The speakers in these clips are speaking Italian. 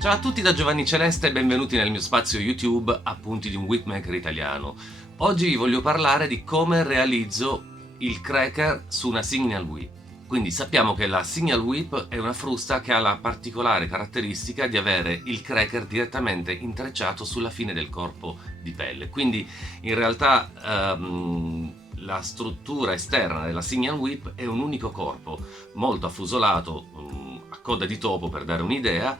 Ciao a tutti da Giovanni Celeste e benvenuti nel mio spazio YouTube Appunti di un Whipmaker italiano. Oggi vi voglio parlare di come realizzo il cracker su una Signal Whip. Quindi sappiamo che la Signal Whip è una frusta che ha la particolare caratteristica di avere il cracker direttamente intrecciato sulla fine del corpo di pelle. Quindi in realtà la struttura esterna della Signal Whip è un unico corpo, molto affusolato, a coda di topo per dare un'idea,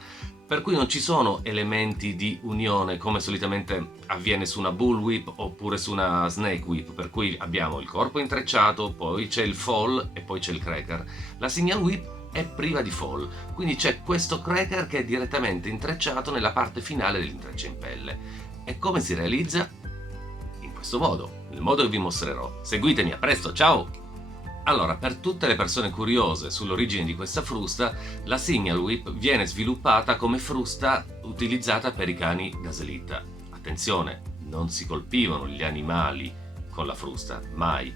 per cui non ci sono elementi di unione come solitamente avviene su una bullwhip oppure su una snake whip, per cui abbiamo il corpo intrecciato, poi c'è il fall e poi c'è il cracker. La signal whip è priva di fall, quindi c'è questo cracker che è direttamente intrecciato nella parte finale dell'intreccio in pelle. E come si realizza? In questo modo, nel modo che vi mostrerò. Seguitemi, a presto, ciao! Allora, per tutte le persone curiose sull'origine di questa frusta, la Signal Whip viene sviluppata come frusta utilizzata per i cani da slitta. Attenzione, non si colpivano gli animali con la frusta, mai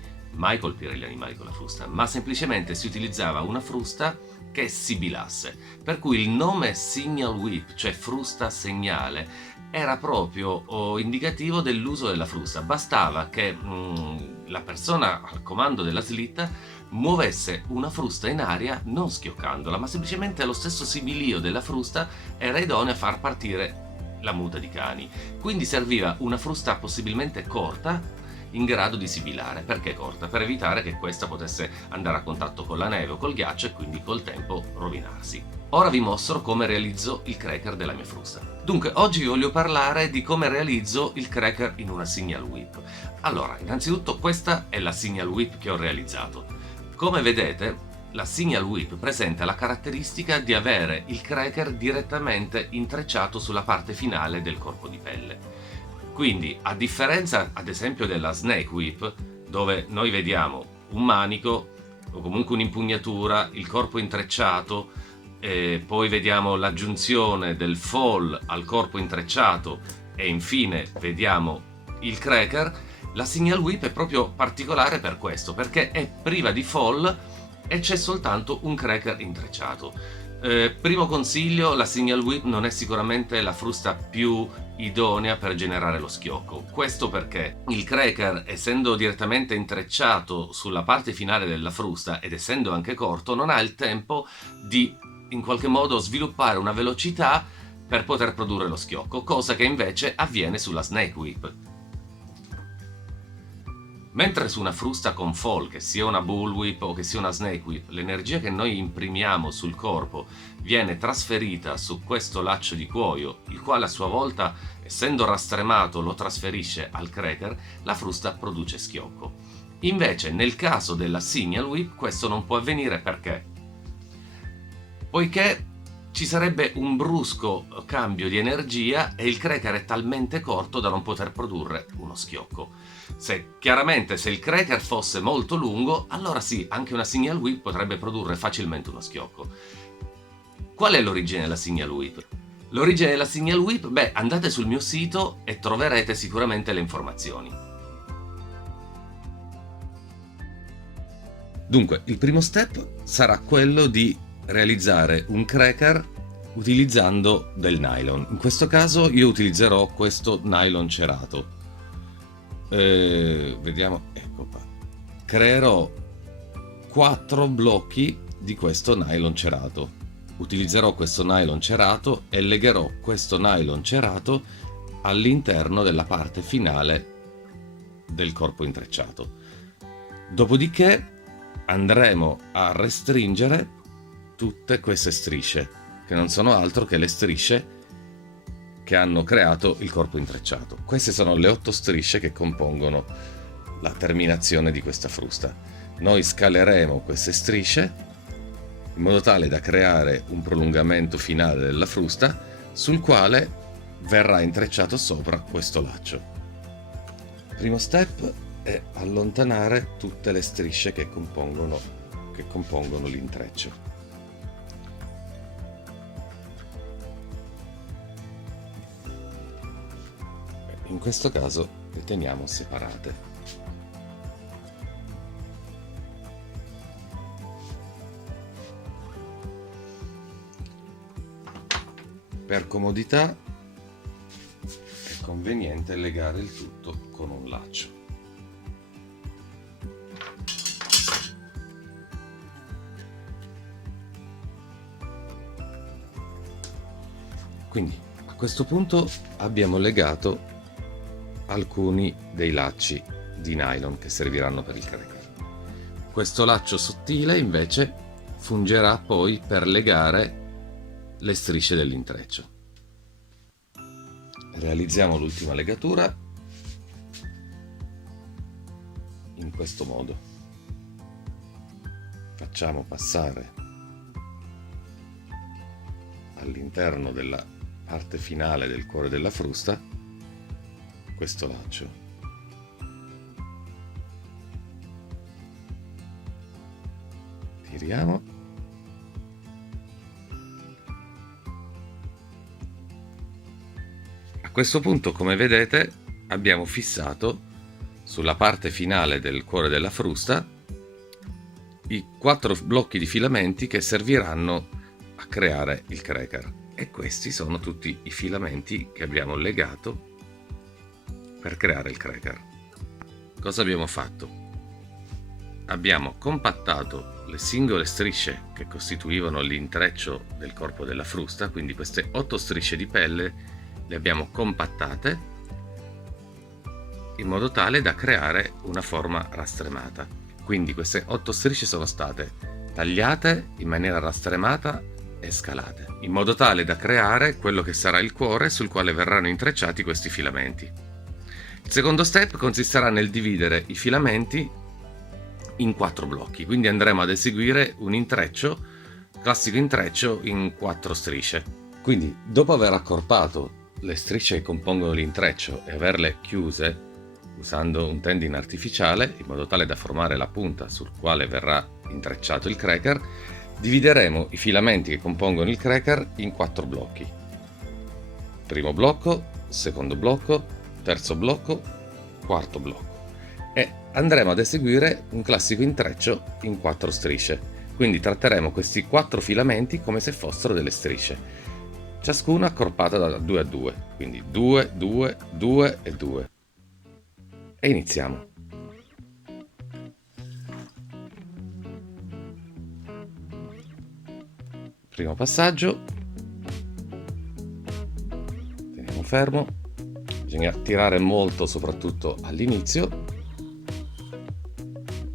colpire gli animali con la frusta, ma semplicemente si utilizzava una frusta che sibilasse. Per cui il nome Signal Whip, cioè frusta segnale, era proprio indicativo dell'uso della frusta. Bastava che la persona al comando della slitta muovesse una frusta in aria non schioccándola, ma semplicemente lo stesso sibilio della frusta era idoneo a far partire la muta di cani. Quindi serviva una frusta possibilmente corta in grado di sibilare. Perché corta? Per evitare che questa potesse andare a contatto con la neve o col ghiaccio e quindi col tempo rovinarsi. Ora vi mostro come realizzo il cracker della mia frusta. Dunque, oggi vi voglio parlare di come realizzo il cracker in una Signal Whip. Allora, innanzitutto questa è la Signal Whip che ho realizzato. Come vedete, la Signal Whip presenta la caratteristica di avere il cracker direttamente intrecciato sulla parte finale del corpo di pelle. Quindi, a differenza ad esempio della Snake Whip, dove noi vediamo un manico o comunque un'impugnatura, il corpo intrecciato, e poi vediamo l'aggiunzione del fall al corpo intrecciato e infine vediamo il cracker, la Signal Whip è proprio particolare per questo, perché è priva di fall e c'è soltanto un cracker intrecciato. Primo consiglio, la Signal Whip non è sicuramente la frusta più idonea per generare lo schiocco. Questo perché il cracker, essendo direttamente intrecciato sulla parte finale della frusta ed essendo anche corto, non ha il tempo di in qualche modo sviluppare una velocità per poter produrre lo schiocco, cosa che invece avviene sulla Snake Whip. Mentre su una frusta con fall, che sia una bullwhip o che sia una snake whip, l'energia che noi imprimiamo sul corpo viene trasferita su questo laccio di cuoio, il quale a sua volta, essendo rastremato, lo trasferisce al cracker, la frusta produce schiocco. Invece nel caso della signal whip questo non può avvenire perché? Poiché ci sarebbe un brusco cambio di energia e il cracker è talmente corto da non poter produrre uno schiocco. Chiaramente se il cracker fosse molto lungo, allora sì, anche una signal whip potrebbe produrre facilmente uno schiocco. Qual è l'origine della signal whip? L'origine della signal whip? Beh, andate sul mio sito e troverete sicuramente le informazioni. Dunque, il primo step sarà quello di realizzare un cracker utilizzando del nylon. In questo caso io utilizzerò questo nylon cerato. Vediamo, ecco qua. Creerò 4 blocchi di questo nylon cerato. Utilizzerò questo nylon cerato e legherò questo nylon cerato all'interno della parte finale del corpo intrecciato. Dopodiché andremo a restringere tutte queste strisce, che non sono altro che le strisce che hanno creato il corpo intrecciato. Queste sono le 8 strisce che compongono la terminazione di questa frusta. Noi scaleremo queste strisce in modo tale da creare un prolungamento finale della frusta sul quale verrà intrecciato sopra questo laccio. Il primo step è allontanare tutte le strisce che compongono l'intreccio. In questo caso le teniamo separate. Per comodità è conveniente legare il tutto con un laccio. Quindi a questo punto abbiamo legato alcuni dei lacci di nylon che serviranno per il cracker. Questo laccio sottile invece fungerà poi per legare le strisce dell'intreccio. Realizziamo l'ultima legatura in questo modo. Facciamo passare all'interno della parte finale del cuore della frusta questo laccio. Tiriamo. A questo punto, come vedete, abbiamo fissato sulla parte finale del cuore della frusta i 4 blocchi di filamenti che serviranno a creare il cracker, e questi sono tutti i filamenti che abbiamo legato per creare il cracker. Cosa abbiamo fatto? Abbiamo compattato le singole strisce che costituivano l'intreccio del corpo della frusta, quindi queste 8 strisce di pelle le abbiamo compattate in modo tale da creare una forma rastremata. Quindi queste 8 strisce sono state tagliate in maniera rastremata e scalate, in modo tale da creare quello che sarà il cuore sul quale verranno intrecciati questi filamenti. Il secondo step consisterà nel dividere i filamenti in 4 blocchi, quindi andremo ad eseguire un intreccio, classico intreccio in 4 strisce. Quindi, dopo aver accorpato le strisce che compongono l'intreccio e averle chiuse usando un tendine artificiale in modo tale da formare la punta sul quale verrà intrecciato il cracker, divideremo i filamenti che compongono il cracker in 4 blocchi. Primo blocco, secondo blocco, terzo blocco, quarto blocco, e andremo ad eseguire un classico intreccio in 4 strisce. Quindi tratteremo questi 4 filamenti come se fossero delle strisce, ciascuna accorpata da 2 a 2, quindi 2, 2, 2 e 2. E iniziamo. Primo passaggio, teniamo fermo, bisogna tirare molto soprattutto all'inizio,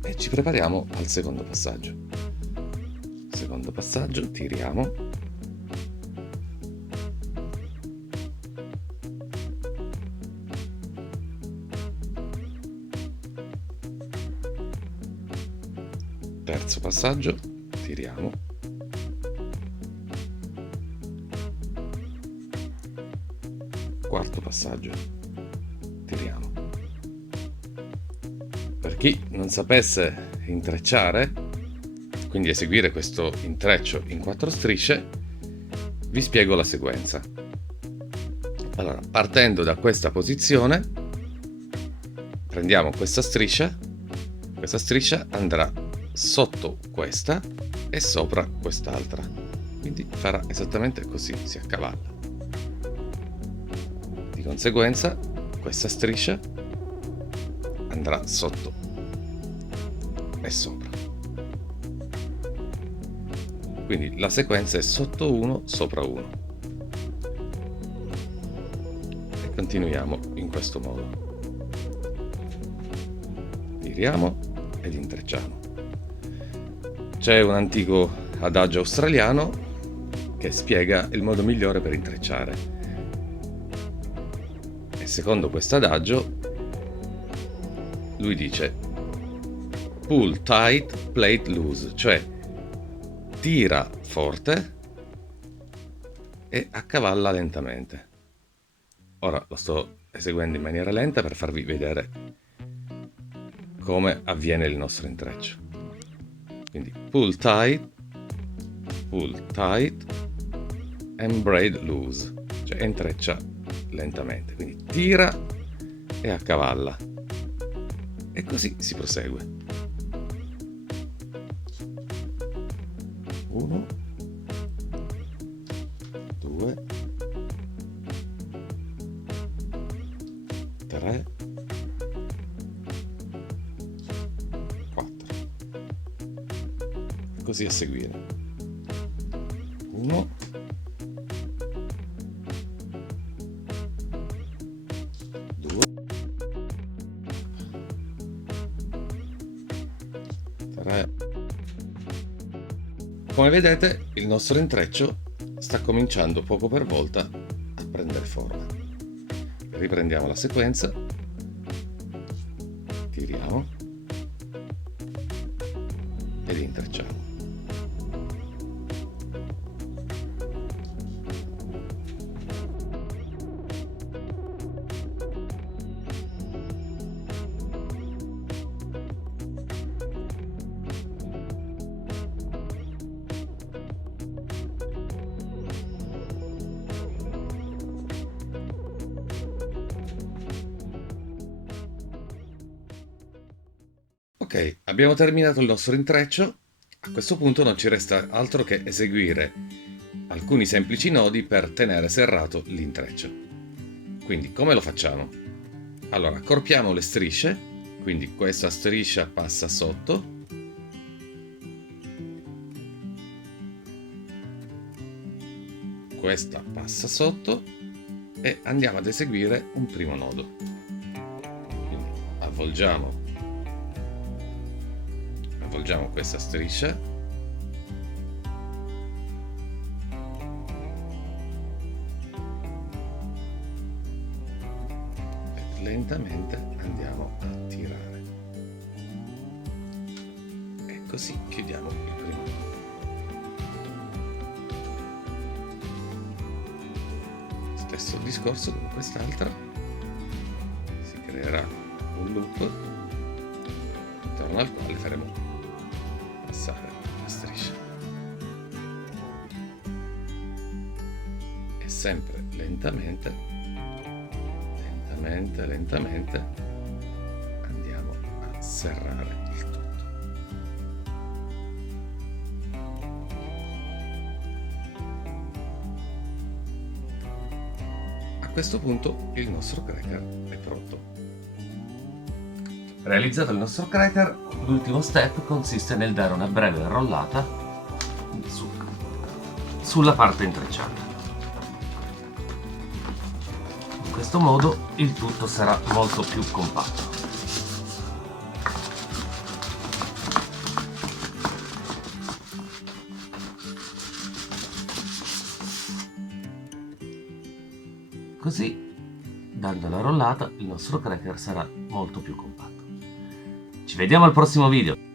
e ci prepariamo al secondo passaggio. Secondo passaggio, tiriamo. Terzo passaggio, tiriamo. Quarto passaggio, tiriamo. Per chi non sapesse intrecciare, quindi eseguire questo intreccio in 4 strisce, vi spiego la sequenza. Allora, partendo da questa posizione, prendiamo questa striscia andrà sotto questa e sopra quest'altra, quindi farà esattamente così, si accavalla. Di conseguenza questa striscia andrà sotto e sopra, quindi la sequenza è sotto 1 sopra 1, e continuiamo in questo modo. Tiriamo ed intrecciamo. C'è un antico adagio australiano che spiega il modo migliore per intrecciare, e secondo questo adagio lui dice pull tight, plate loose, cioè tira forte e accavalla lentamente. Ora lo sto eseguendo in maniera lenta per farvi vedere come avviene il nostro intreccio. Quindi pull tight and braid loose, cioè intreccia lentamente, quindi tira e accavalla, e così si prosegue. 1, 2, 3, 4, e così a seguire. 1, 2, 3. Come vedete, il nostro intreccio sta cominciando poco per volta a prendere forma. Riprendiamo la sequenza, tiriamo ed intrecciamo. Ok, abbiamo terminato il nostro intreccio. A questo punto non ci resta altro che eseguire alcuni semplici nodi per tenere serrato l'intreccio. Quindi come lo facciamo? Allora, accorpiamo le strisce, quindi questa striscia passa sotto, questa passa sotto e andiamo ad eseguire un primo nodo. Quindi avvolgiamo questa striscia e lentamente andiamo a tirare e così chiudiamo il primo nodo. Stesso discorso con quest'altra, si creerà un loop intorno al quale faremo passare la striscia e sempre lentamente andiamo a serrare il tutto. A questo punto il nostro cracker è pronto. Realizzato il nostro cracker, l'ultimo step consiste nel dare una breve rollata sulla parte intrecciata. In questo modo il tutto sarà molto più compatto. Così, dando la rollata, il nostro cracker sarà molto più compatto. Ci vediamo al prossimo video!